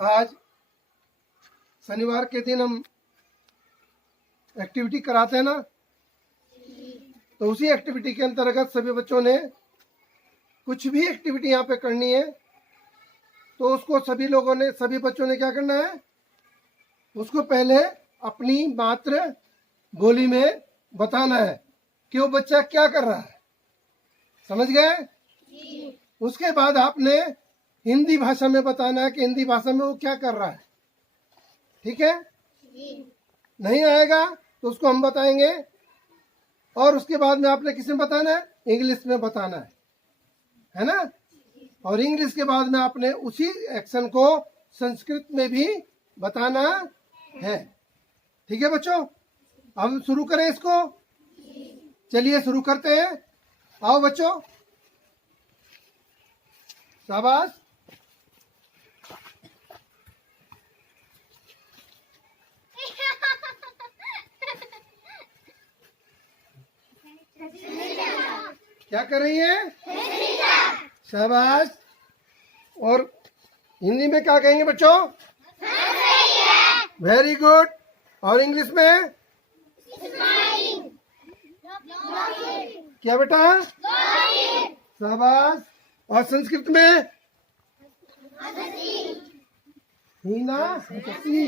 आज शनिवार के दिन हम एक्टिविटी कराते हैं ना, तो उसी एक्टिविटी के अंतर्गत सभी बच्चों ने कुछ भी एक्टिविटी यहाँ पे करनी है, तो उसको सभी बच्चों ने क्या करना है, उसको पहले अपनी मातृ बोली में बताना है कि वो बच्चा क्या कर रहा है। समझ गए? उसके बाद आपने हिंदी भाषा में बताना है कि हिंदी भाषा में वो क्या कर रहा है। ठीक है? नहीं आएगा तो उसको हम बताएंगे, और उसके बाद में आपने किस में बताना है, इंग्लिश में बताना है ना। और इंग्लिश के बाद में आपने उसी एक्शन को संस्कृत में भी बताना है। ठीक है बच्चों, अब शुरू करें इसको। चलिए शुरू करते हैं। आओ बच्चों, शाबाश। क्या कर रही है? शाबाश। और हिंदी में क्या कहेंगे बच्चों? Very good. और इंग्लिश में क्या बेटा? शाबाश। और संस्कृत में हीना हंसी।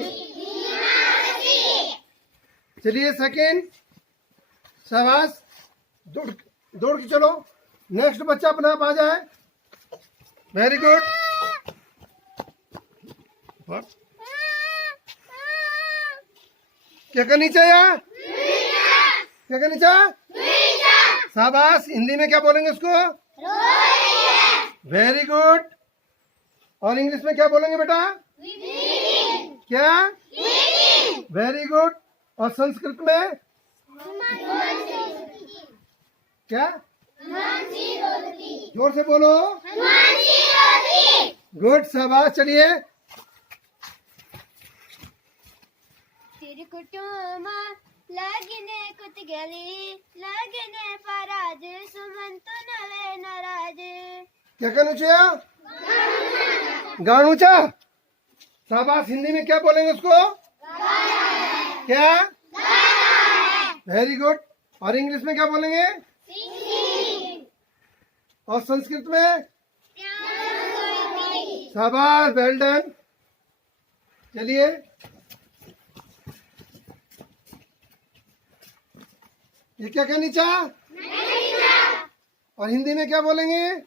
चलिए सेकेंड। शाबाश, दौड़ के चलो। नेक्स्ट बच्चा अपना आप आ जाए। Very good. क्या करनी चाहिए? क्या करनी चाहिए? शाबाश। हिंदी में क्या बोलेंगे उसको? Very good. और इंग्लिश में क्या बोलेंगे बेटा? क्या? Very good. और संस्कृत में क्या? जोर से बोलो। गुड, शाबाश। चलिए। लागिने कुतगली लागिने पराज सुमंत नवे नाराज। क्या करना चाहिए? गानूचा। शाबाश। हिंदी में क्या बोलेंगे उसको? क्या? Very good. और इंग्लिश में क्या बोलेंगे? और संस्कृत में? शाबाश, वेल डन। चलिए। ये क्या कहनी चाह? और हिंदी में क्या बोलेंगे?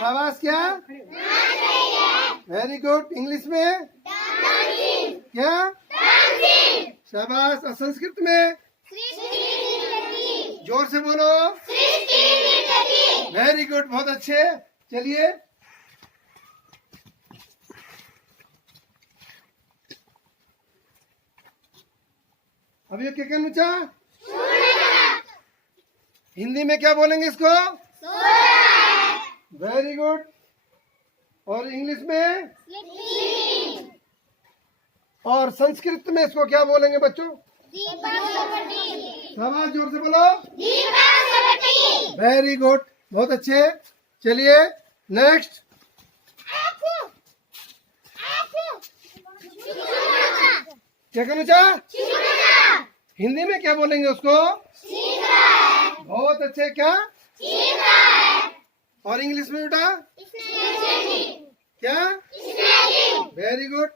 शाबाश। क्या? Very good. इंग्लिश में क्या? शाबाश। और संस्कृत में? जोर से बोलो। वेरी गुड, बहुत अच्छे। चलिए। अब ये क्या कहना चाह? हिंदी में क्या बोलेंगे इसको? Very good. और इंग्लिश में? और संस्कृत में इसको क्या बोलेंगे बच्चों? शाबाश, जोर से बोलो। वेरी गुड, बहुत अच्छे। चलिए नेक्स्ट। क्या कहना चाह? हिंदी में क्या बोलेंगे उसको? बहुत अच्छे। क्या? और इंग्लिश में बेटा? क्या? Very good.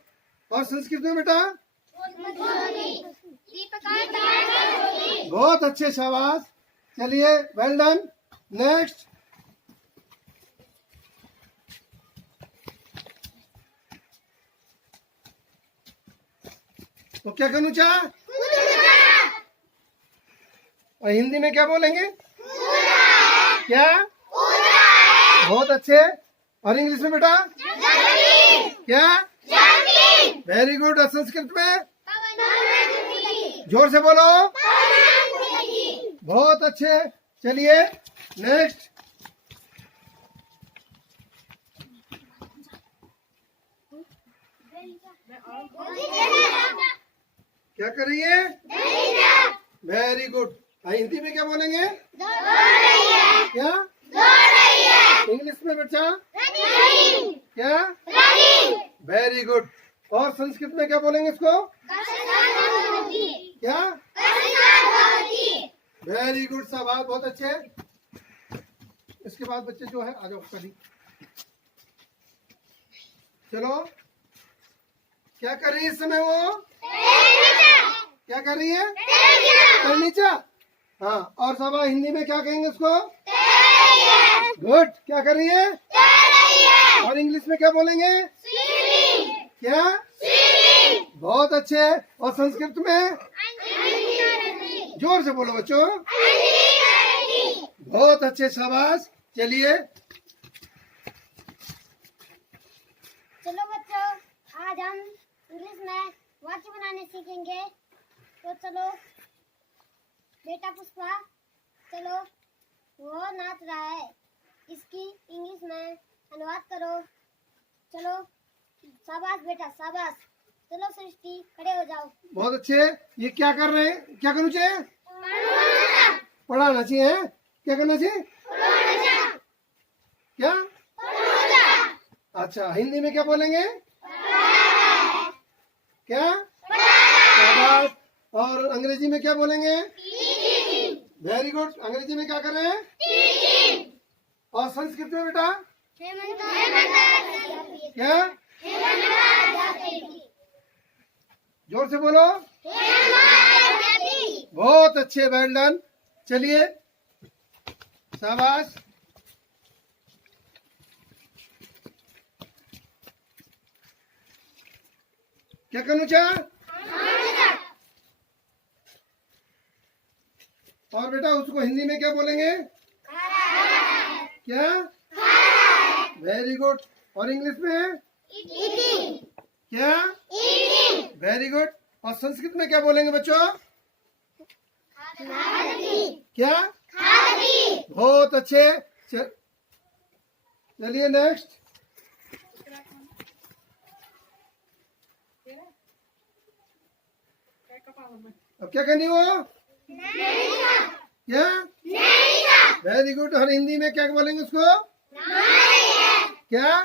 और संस्कृत में बेटा? बहुत अच्छे, शाबाश। चलिए, वेल डन। नेक्स्ट। तो क्या करना चाह? और हिंदी में क्या बोलेंगे? क्या? बहुत अच्छे। और इंग्लिश में बेटा? क्या? Very good. और संस्कृत में? जोर से बोलो। बहुत अच्छे। चलिए नेक्स्ट। क्या कर रही है? Very good. हिंदी में क्या बोलेंगे? क्या? इंग्लिश में बच्चा? क्या? Very good. और संस्कृत में क्या बोलेंगे इसको? क्या? वेरी गुड शाबाश, बहुत अच्छे। इसके बाद बच्चे जो है आ जाओ कभी। चलो, क्या कर रही है इस समय वो? क्या कर रही है? नीचा। हाँ, और शाबाश, हिंदी में क्या कहेंगे उसको? गुड। क्या कर रही है? और इंग्लिश में क्या बोलेंगे? क्या? बहुत अच्छे। और संस्कृत में? जोर से बोलो बच्चों। बहुत अच्छे, शाबाश। चलिए, चलो बच्चों, आज हम इंग्लिश में वाक्य बनाने सीखेंगे। तो चलो बेटा पुष्पा, चलो वो नाच रहा है, इसकी इंग्लिश में अनुवाद करो। चलो, शाबाश बेटा शाबाश। चलो सृष्टि, खड़े हो जाओ। बहुत अच्छे। ये क्या कर रहे हैं? क्या करना चाहिए? पढ़ाना चाहिए। है? क्या करना चाहिए? क्या? अच्छा, हिंदी में क्या बोलेंगे? क्या? शाबाश। और अंग्रेजी में क्या बोलेंगे? Very good. अंग्रेजी में क्या कर रहे हैं? और संस्कृत में बेटा? क्या? जोर से बोलो। बहुत अच्छे, वेल डन। चलिए, शाबाश। क्या करना चाहिए? और बेटा उसको हिंदी में क्या बोलेंगे? क्या? Very good. और इंग्लिश में? क्या? Very good. और संस्कृत में क्या बोलेंगे बच्चों? क्या? बहुत अच्छे। चलिए नेक्स्ट। अब क्या करनी हो? क्या? Very good. और हिंदी में क्या बोलेंगे उसको? क्या?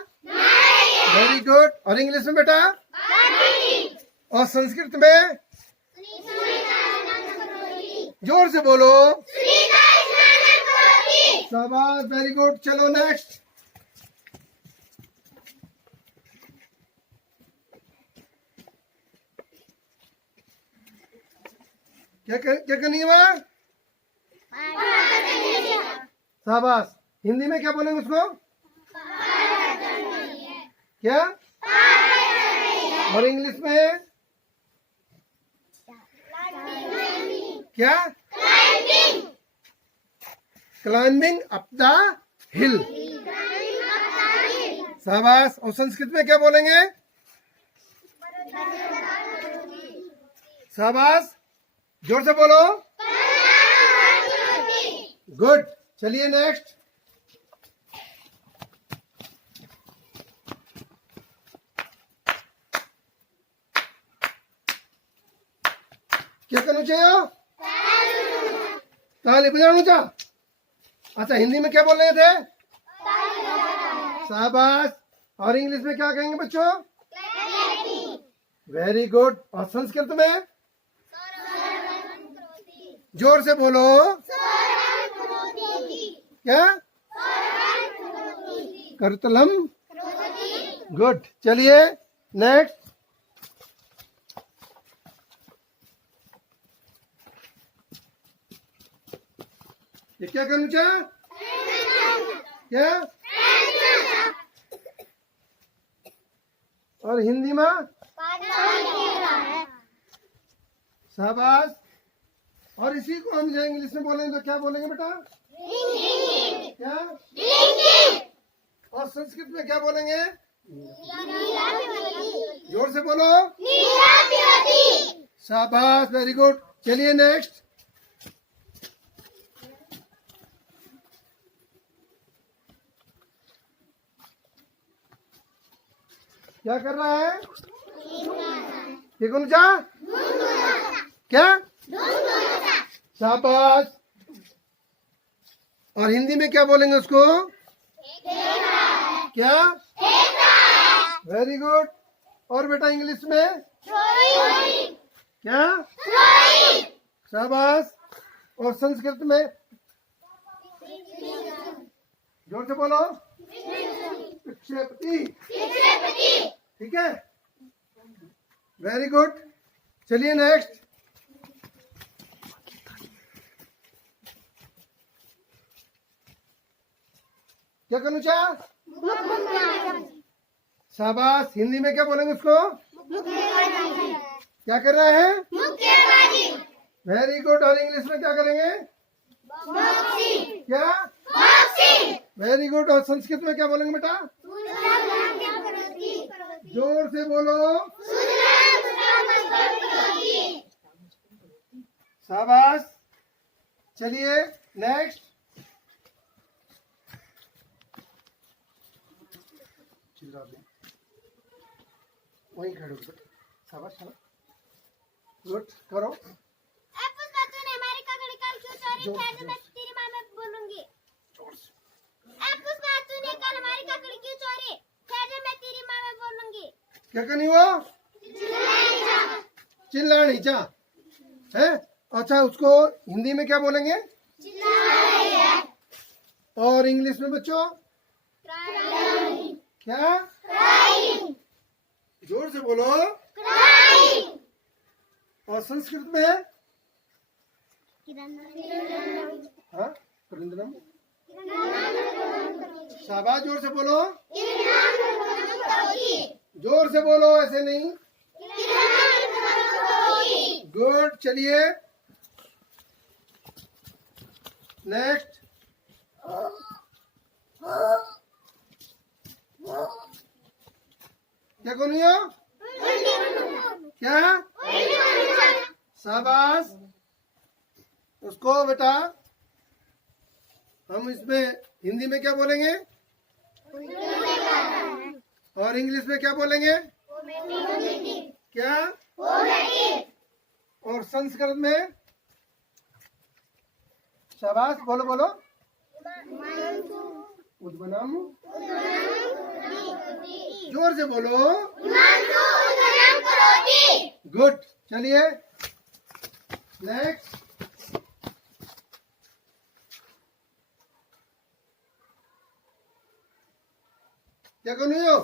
Very good. और इंग्लिश में बेटा? और संस्कृत में? जोर से बोलो। शाबाश, वेरी गुड। चलो नेक्स्ट। क्या करनी है वहाँ? शाबाश। हिंदी में क्या बोलेंगे उसको? क्या? और इंग्लिश में? क्या? क्लाइंबिंग अप द हिल। शाबाश। और संस्कृत में क्या बोलेंगे? शाबाश, जोर से बोलो। गुड। चलिए नेक्स्ट। क्या करना चाहिए? ताली बजाना चाहिए। अच्छा, हिंदी में क्या बोल रहे थे? शाबाश। और इंग्लिश में क्या कहेंगे बच्चों? Very good. और संस्कृत में? जोर से बोलो। क्या? करतलम। गुड। चलिए नेक्स्ट। ये क्या करना चाहिए? क्या? और हिंदी में? शाबाश। और इसी को हम जो इंग्लिश में बोलेंगे तो क्या बोलेंगे बेटा? क्या? और संस्कृत में क्या बोलेंगे? जोर से बोलो। शाबाश, वेरी गुड। चलिए नेक्स्ट। क्या कर रहा है? ये कौन सा? क्या? शाबाश। और हिंदी में क्या बोलेंगे उसको? क्या? Very good. और बेटा इंग्लिश में क्या? शाबाश। और संस्कृत में जोर से बोलो। विक्षेपति। ठीक है, वेरी गुड। चलिए नेक्स्ट। क्या करूँ चाह? शाबाश। हिंदी में क्या बोलेंगे उसको? क्या कर रहा है? Very good. और इंग्लिश में क्या करेंगे? क्या? Very good. और संस्कृत में क्या बोलेंगे बेटा? जोर से बोलो। शाबाश। चलिए नेक्स्ट। वहीं खड़े हो। शाबाश शाबाश। गुड करो। अमेरिका का निकाल क्यों चोरी? ठहर जा, मैं तेरी माँ में बोलूंगी। पुष्पा तूने कल हमारी ककड़ी क्यों चोरी? ठहर जा, मैं तेरी माँ में बोलूंगी। क्या करनी हो? चिल्लानी चा है। अच्छा, उसको हिंदी में क्या बोलेंगे? और इंग्लिश में बच्चों क्या? जोर से बोलो। और संस्कृत में? हाँ, कृंदनम। शाबाश। जोर से बोलो। जोर से बोलो, ऐसे नहीं। गुड। चलिए नेक्स्ट। क्या करनी हो? क्या? शाबाश। उसको बेटा हम इसमें हिंदी में क्या बोलेंगे? और इंग्लिश में क्या बोलेंगे? क्या? और संस्कृत में? शाबाश। बोलो बोलो। उद्गमनम। जोर से बोलो। गुड। चलिए नेक्स्ट। क्या करनी हो?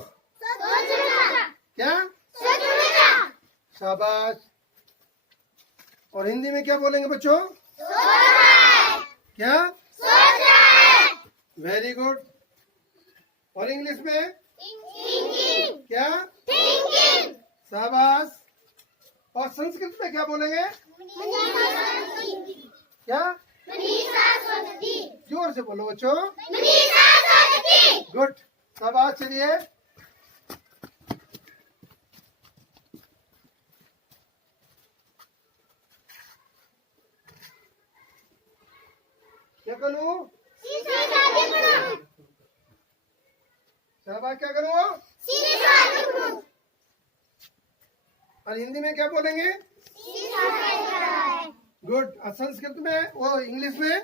क्या? शाबाश। और हिंदी में क्या बोलेंगे बच्चों? क्या? Very good. और इंग्लिश में? क्या? शाबाश। और संस्कृत में क्या बोलेंगे? क्या? जोर से बोलो बच्चों। गुड। शाबाश। चलिए क्या करूं? शाबाश। क्या करूं? और हिंदी में क्या बोलेंगे? गुड। और संस्कृत में, वो इंग्लिश में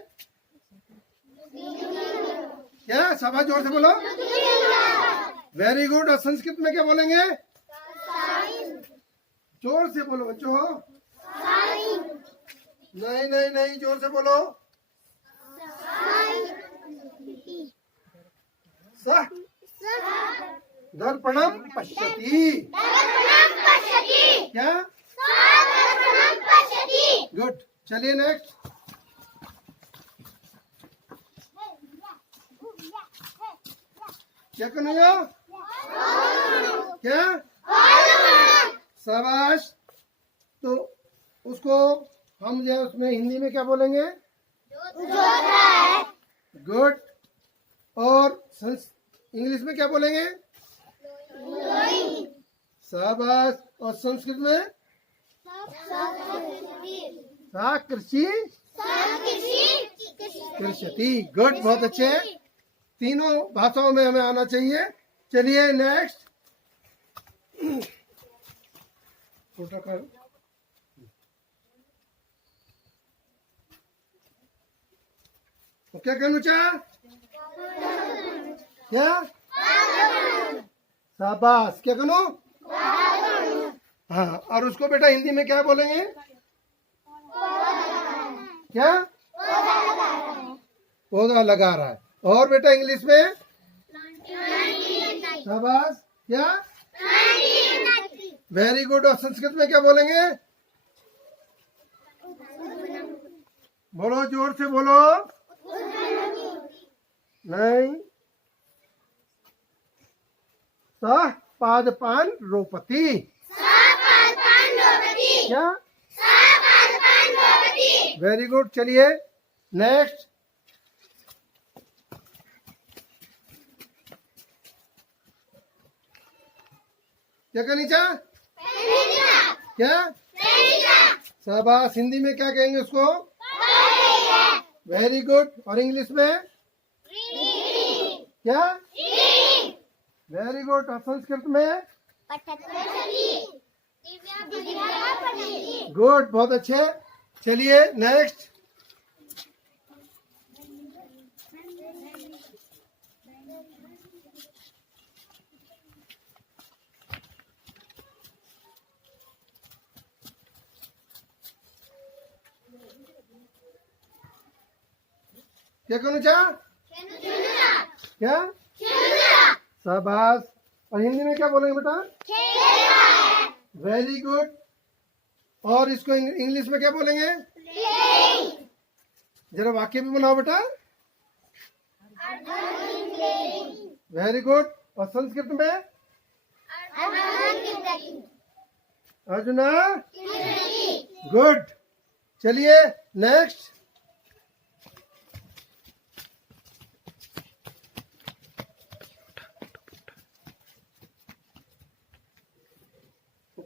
क्या? शाबाश। जोर से बोलो। Very good. और संस्कृत में क्या बोलेंगे? जोर से बोलो बच्चों। नहीं नहीं नहीं, जोर से बोलो। सह दर्पणम पश्यति। क्या? गुड। चलिए नेक्स्ट। क्या करनी हो? क्या? शाबाश। तो उसको हम जो है उसमें हिंदी में क्या बोलेंगे? गुड। और इंग्लिश में क्या बोलेंगे? शाबाश। और संस्कृत में? कृषि कृषति। गुड। बहुत अच्छे हैं। तीनों भाषाओं में हमें आना चाहिए। चलिए नेक्स्ट। छोटा कर। तो क्या करना चाह? क्या? शाबाश। क्या करो? हाँ, और उसको बेटा हिंदी में क्या बोलेंगे? क्या? पौधा लगा रहा है। और बेटा इंग्लिश में? शाबाश। क्या? Very good. और संस्कृत में क्या बोलेंगे? बोलो, जोर से बोलो। नहीं। सह पादपान रोपति। क्या? Very good. चलिए नेक्स्ट। क्या करनी चाह? क्या? शाबाश। हिंदी में क्या कहेंगे उसको? Very good. और इंग्लिश में? क्या? Very good. और संस्कृत में? गुड, बहुत अच्छे। चलिए नेक्स्ट। क्या करना चाह? क्या? शाबाश। और हिंदी में क्या बोलेंगे बेटा? Very good. और इसको इंग्लिश में क्या बोलेंगे? जरा वाक्य भी बनाओ बेटा। Very good. और संस्कृत में? अर्जुना। गुड। चलिए नेक्स्ट।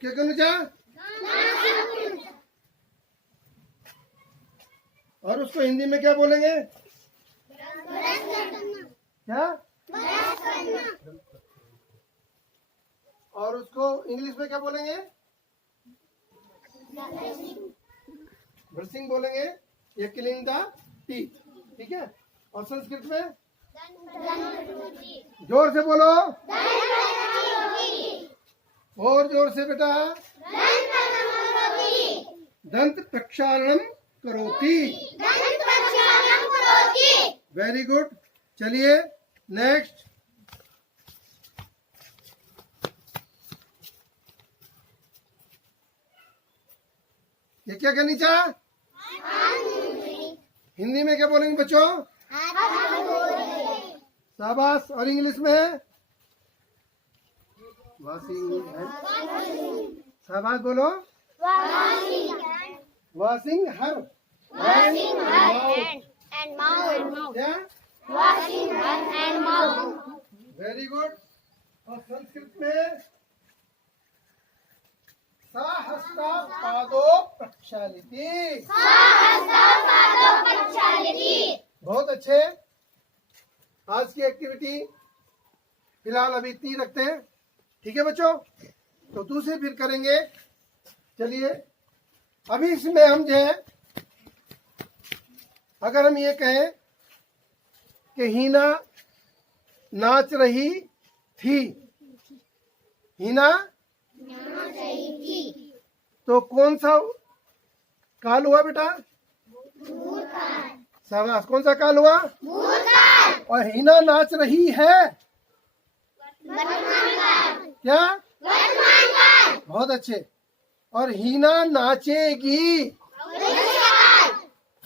क्या करना चाह? और उसको हिंदी में क्या बोलेंगे? क्या? और उसको इंग्लिश में क्या बोलेंगे? ब्रशिंग बोलेंगे। ये क्लीन द टीथ। ठीक है। और संस्कृत में? जोर से बोलो। और जोर से बेटा। दंत प्रक्षालनम करोति। Very good. चलिए नेक्स्ट। ये क्या करनी चाह? हिंदी में क्या बोलेंगे बच्चों? शाबाश। और इंग्लिश में? वॉशिंग। शाबाश बोलो। वॉशिंग हर। क्या? Very good. और संस्कृत में? सहस्ता पादो प्रक्षालिति। बहुत अच्छे। आज की एक्टिविटी फिलहाल अभी इतनी रखते हैं। ठीक है बच्चों, तो दूसरे फिर करेंगे। चलिए अभी इसमें हम जो है, अगर हम ये कहें कि हीना नाच रही थी, हीना तो कौन सा काल हुआ बेटा? शाबाश। कौन सा काल हुआ? और हीना नाच रही है? क्या? बहुत अच्छे। और हीना नाचेगी?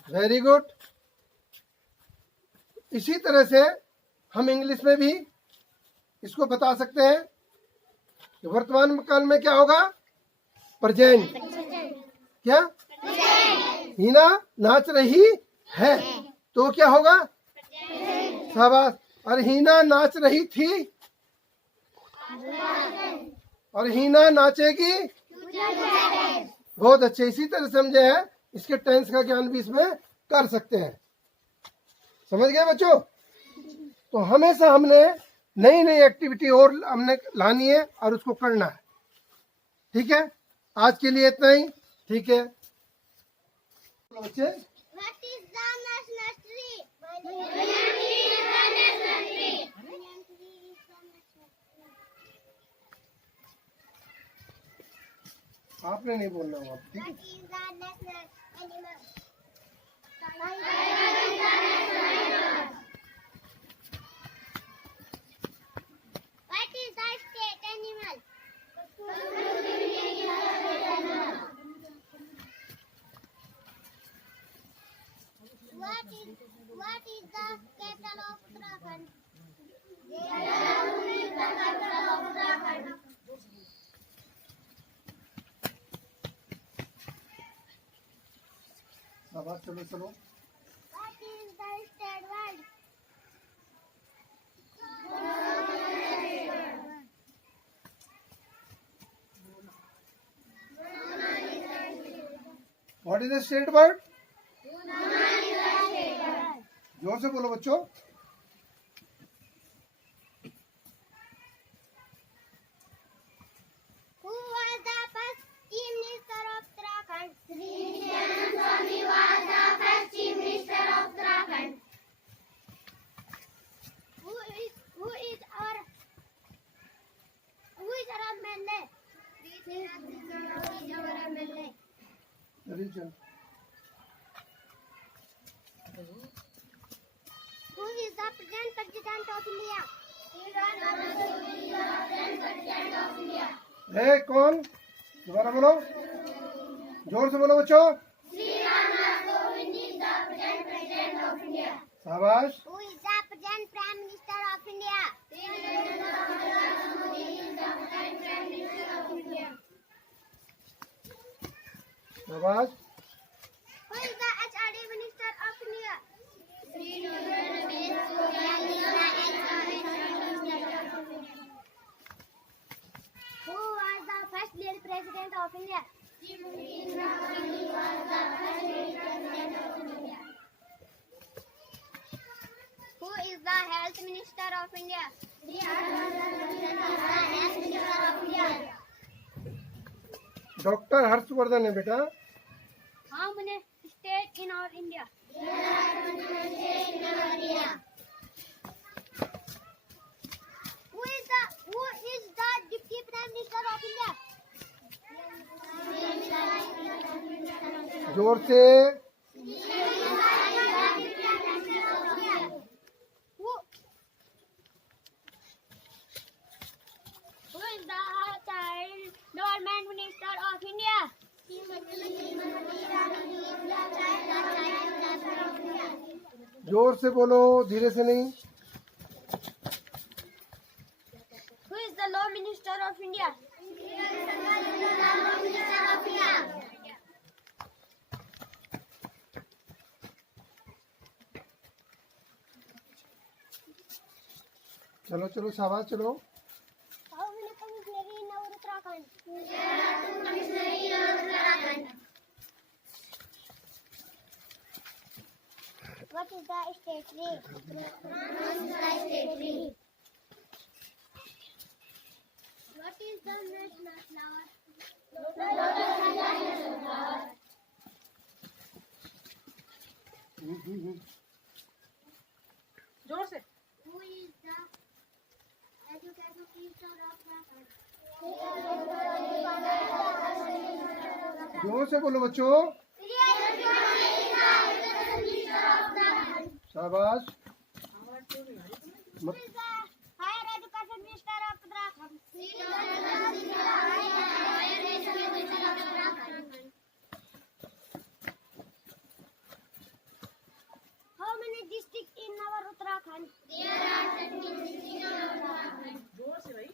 Very good. इसी तरह से हम इंग्लिश में भी इसको बता सकते हैं कि वर्तमान काल में क्या होगा? प्रेजेंट। क्या? हीना नाच रही है तो क्या होगा? शाबाश। और हीना नाच रही थी? और हीना नाचेगी? बहुत अच्छे। इसी तरह से हम जो है इसके टेंस का ज्ञान भी इसमें कर सकते हैं। समझ गए बच्चों? तो हमेशा हमने नई नई एक्टिविटी और हमने लानी है और उसको करना है। ठीक है, आज के लिए इतना ही। ठीक है बच्चे। What is the national tree? Banyan tree is the national tree. Banyan tree is the national tree. आपने नहीं बोलना हुआ, ठीक है। What is the national animal? What is the state animal? What is the capital of Uttarakhand? Dehradun is the capital of Uttarakhand. शाबाश, चलो चलो। What is the state word? What is the state word? जोर से बोलो बच्चों। Who was the first Chief Minister of Uttarakhand? Sri Nityanand Swami was the first Chief Minister of Uttarakhand. Who is our MLA? Who is our MLA? रिचन। Who is the present President of India? है कौन? दोबारा बोलो, जोर से बोलो बच्चों। शाबाश। Who is the present Prime Minister of India? शाबाश। Who is the HRD Minister of India? Who was the first lady President of India? Who is the Health Minister of India? Doctor Harshvardhan है बेटा। How many states in our India? Who is the Deputy Prime Minister of India? जोर से। Who is the Child Development Minister of India? जोर से बोलो, धीरे से नहीं। Who is the Law Minister of India? चलो चलो, शाबाश, चलो। How many commissioners in our Uttarakhand? What is the state tree? What is the national flower? जोर से। Who is the education minister of Uttarakhand? जोर से बोलो बच्चों। शाबाश। Who is the higher education minister of Uttarakhand? How many districts in our Uttarakhand? जोर से भाई।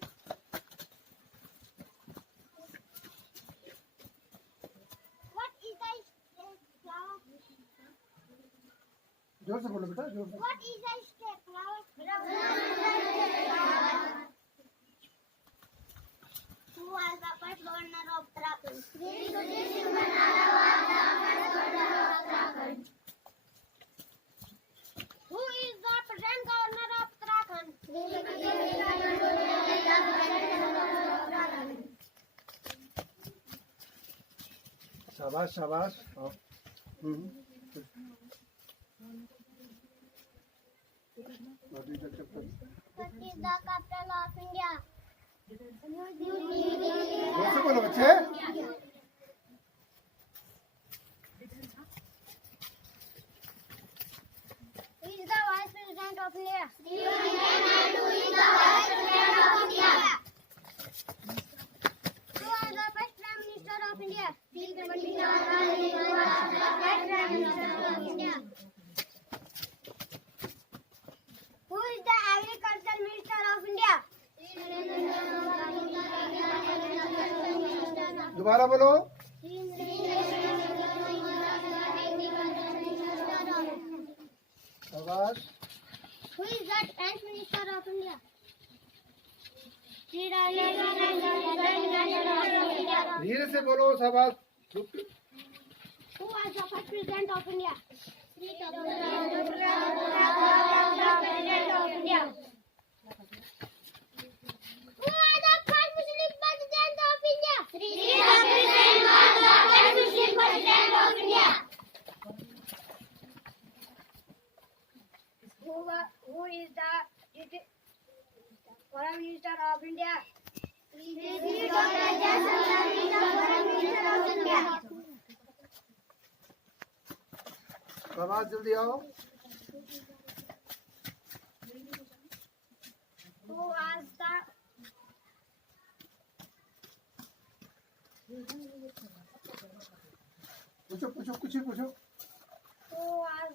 What is the state flower? जोर से बोलो बेटा, जोर से। What is the state flower? Who was the first governor of Uttarakhand? Who is the present governor of Uttarakhand? शाबाश शाबाश। हाँ। What is the capital of India? जोर से बोलो बच्चे। दोबारा बोलो। शाबाश। Who is the 10th Minister of India? धीरे से बोलो, शाबाश। Who was the first President of India? Who was the first Muslim President of India? Who is the Prime Minister of India? शाबाश, जल्दी आओ। Who was the पूछो पूछो, कुछ ही पूछो। Who was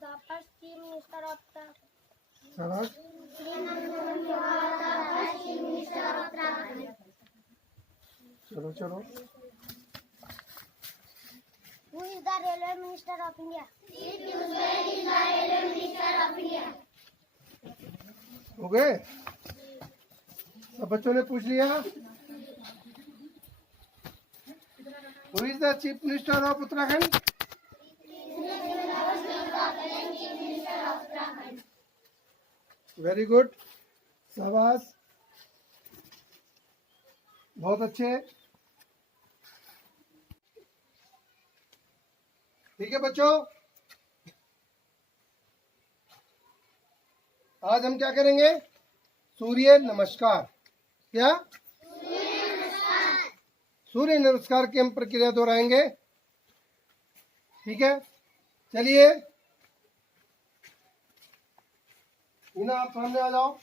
the first Chief Minister of the शाबाश। चलो चलो। Who is the Railway Minister of India? हो गए? सब बच्चों ने पूछ लिया। Who is the Chief Minister of Uttarakhand? Very good, शाबाश, बहुत अच्छे। ठीक है बच्चों, आज हम क्या करेंगे? सूर्य नमस्कार। क्या? सूर्य नमस्कार की हम प्रक्रिया दोहराएंगे। ठीक है, चलिए मीना, आप सामने आ जाओ।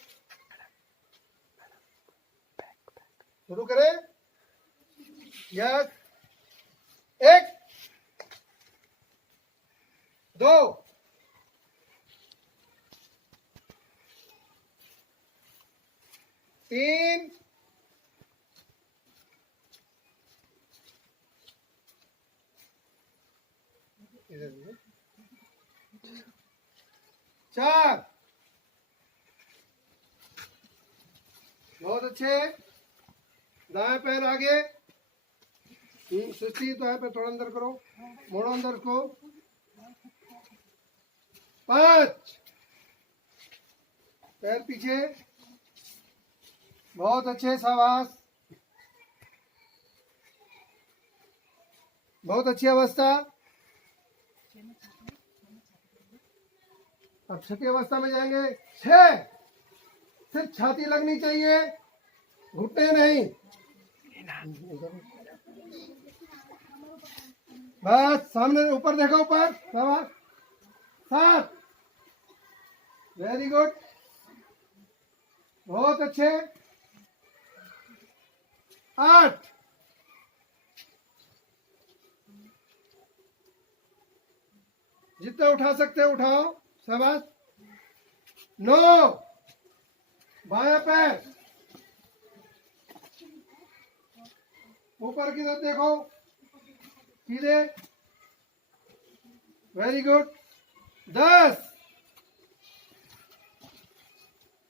शुरू करें। यस, 1 2 3 4। बहुत अच्छे। दाएं पैर आगे, सुस्ती, दाएं पैर थोड़ा अंदर करो, मोड़ो अंदर को। 5 पैर पीछे। बहुत अच्छे, शाबाश, बहुत अच्छी अवस्था। अब छठी अवस्था में जाएंगे। 6 सिर्फ छाती लगनी चाहिए, घुटने नहीं। बस सामने, ऊपर देखो, ऊपर। 7 वेरी गुड, बहुत अच्छे। 8 जितना उठा सकते हो उठाओ, शाबाश। 9 बायां पैर ऊपर की तरफ देखो, सीधे, वेरी गुड। 10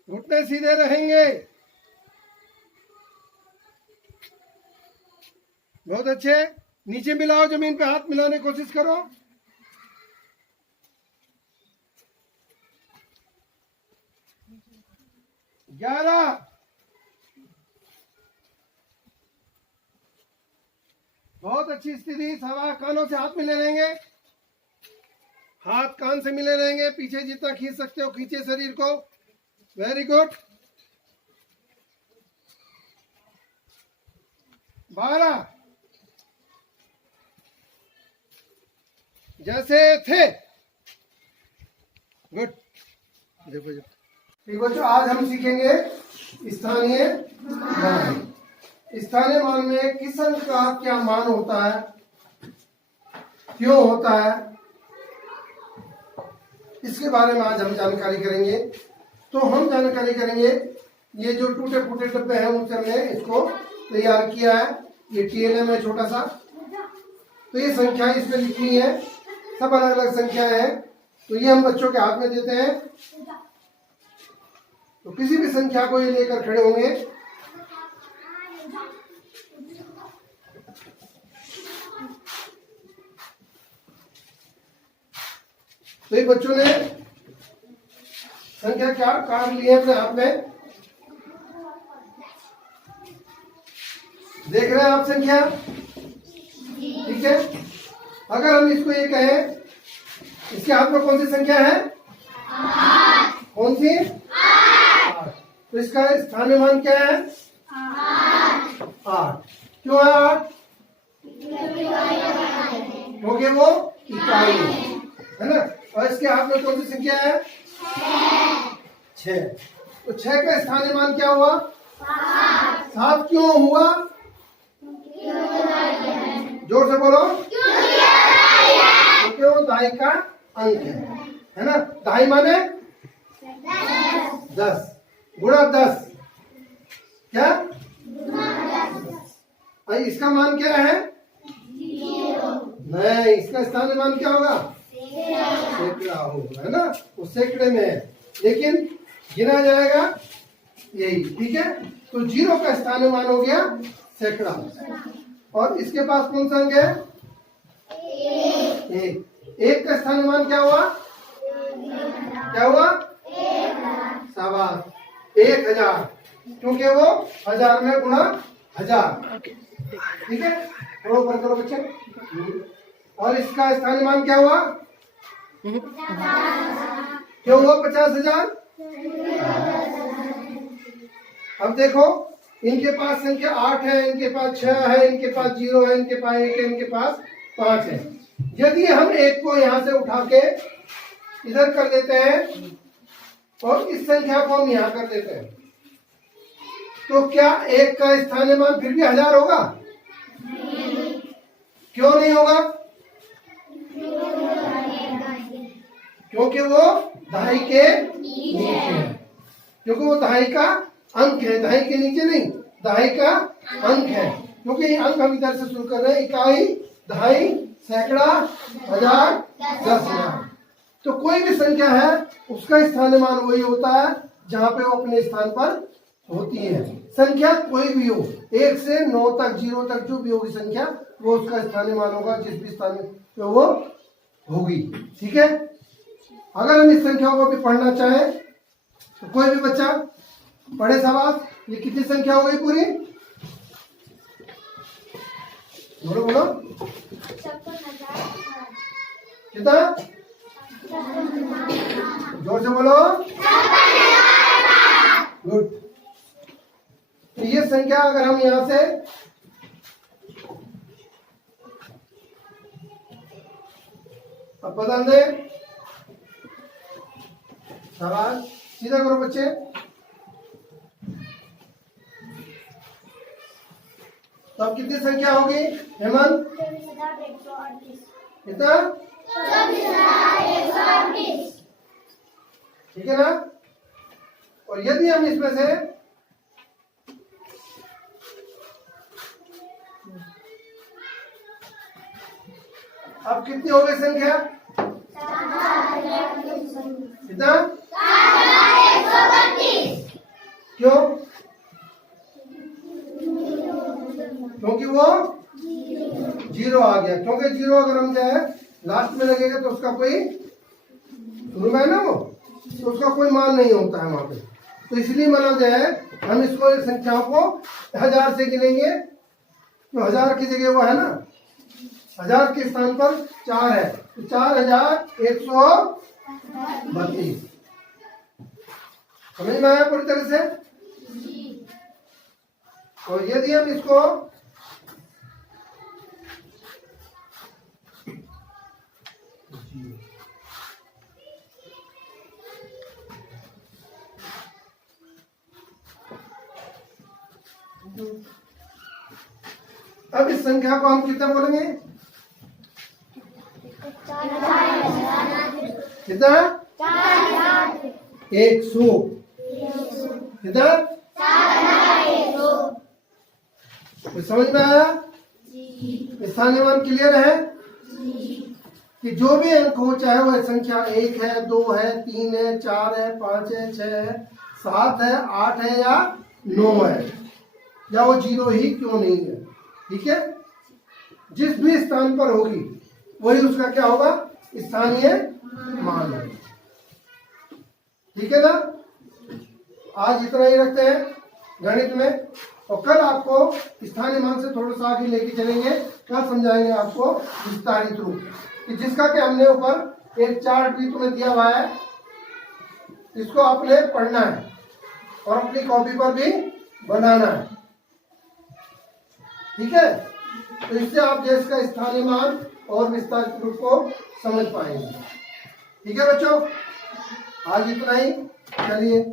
घुटने सीधे रहेंगे, बहुत अच्छे। नीचे मिलाओ, जमीन पे हाथ मिलाने की कोशिश करो। 11 बहुत अच्छी स्थिति। सवा कानों से हाथ मिले रहेंगे, हाथ कान से मिले रहेंगे। पीछे जितना खींच सकते हो खींचे शरीर को, वेरी गुड। 12 जैसे थे, गुड। देखो ठीक बच्चों, आज हम सीखेंगे स्थानीय मान। स्थानीय मान में किस अंक का क्या मान होता है, क्यों होता है, इसके बारे में आज हम जानकारी करेंगे। तो हम जानकारी करेंगे ये जो टूटे फूटे डब्बे हैं उनसे हमने इसको तैयार किया है। ये TLM है छोटा सा। तो ये संख्या इसमें लिखनी है, सब अलग अलग संख्या है। तो ये हम बच्चों के हाथ में देते हैं। तो किसी भी संख्या को ये लेकर खड़े होंगे। तो ये बच्चों ने संख्या क्या कार्ड लिए अपने हाथ में, देख रहे हैं आप संख्या, ठीक है। अगर हम इसको ये कहें, इसके हाथ में कौन सी संख्या है? 8। कौन सी? 8। तो इसका स्थानीय मान क्या है? 8। क्यों है 8? क्योंकि वो इकाई है ना। और इसके हाथ में कौन सी संख्या है? 6। तो 6 का स्थानीय मान क्या हुआ? 7। क्यों हुआ? जोर से बोलो। क्योंकि वो दहाई का अंक है ना। दहाई माने 10 गुणा 10, क्या? भाई इसका मान क्या है? नहीं, इसका स्थानीय मान क्या होगा? सैकड़ा होगा, है ना। वो सैकड़े में है, लेकिन गिना जाएगा यही, ठीक है। तो 0 का स्थानीय मान हो गया सैकड़ा। और इसके पास कौन सा अंक है? 1 का स्थानीय मान क्या हुआ? क्या हुआ? शाबाश, 1000, क्योंकि वो 1000 में गुणा 1000, ठीक है। बरोबर करो बच्चे। और इसका स्थानीय मान क्या हुआ? क्यों हुआ 50,000? अब देखो, इनके पास संख्या 8 है, इनके पास 6 है, इनके पास 0 है, इनके पास 1 है, इनके पास 5 है। यदि हम 1 को यहाँ से उठा के इधर कर देते हैं और इस संख्या को हम यहाँ कर देते हैं, तो क्या 1 का स्थानीय मान फिर भी 1000 होगा? क्यों नहीं होगा? क्योंकि वो दहाई के नीचे है, क्योंकि वो दहाई का अंक है, दहाई के नीचे नहीं, दहाई का अंक है। क्योंकि अंक हम इधर से शुरू कर रहे हैं, इकाई, दहाई, सैकड़ा, 1000, 10,000। तो कोई भी संख्या है उसका स्थानीय मान वही होता है जहां पे वो अपने स्थान पर होती है। संख्या कोई भी हो, 1 से 9 तक, 0 तक जो भी होगी संख्या, वो उसका स्थानीय मान होगा जिस भी स्थान पे वो होगी, ठीक है। अगर हम इस संख्या को भी पढ़ना चाहें तो कोई भी बच्चा पढ़े। शाबाश। ये कितनी संख्या हो गई पूरी? बोलो बोलो। कितना? जोर से बोलो। गुड। तो ये संख्या अगर हम यहां से अब बदल दें, शाबाश, सीधा करो बच्चे। तो अब कितनी संख्या होगी हेमंत? कितना? ठीक है ना। और यदि हम इसमें से अब कितनी हो गई संख्या? कितना? क्यों? क्योंकि वो 0 आ गया। क्योंकि 0 अगर हम जाए लास्ट में लगेगा तो उसका कोई, शुरू में है ना वो, तो उसका कोई मान नहीं होता है वहां पे। तो इसलिए माना जाए हम इसको संख्याओं को 1000 से गिनेंगे, तो 1000 की जगह वो है ना, 1000 के स्थान पर 4 है, तो 4132। समझ में आया पूरी तरह से? और यदि हम इसको अब इस संख्या को हम कितना बोलेंगे? कितना? 100। कितना? तो समझ में आया? स्थानीय मान क्लियर है कि जो भी अंक हो, चाहे वह संख्या 1 है, 2 है, 3 है, 4 है, 5 है, 6 है, 7 है, 8 है या 9 है, या वो 0 ही क्यों नहीं है, ठीक है? जिस भी स्थान पर होगी वही उसका क्या होगा? स्थानीय मान है। ठीक है ना? आज इतना ही रखते हैं गणित में, और कल आपको स्थानीय मान से थोड़ा सा आगे लेके चलेंगे। कल समझाएंगे आपको विस्तारित रूप कि जिसका कि हमने ऊपर एक चार्ट भी तुम्हें दिया हुआ है, इसको आपने पढ़ना है और अपनी कॉपी पर भी बनाना है। ठीक है? तो इससे आप देश का स्थानीय मान और विस्तारित रूप को समझ पाएंगे। ठीक है बच्चों, आज इतना ही, चलिए।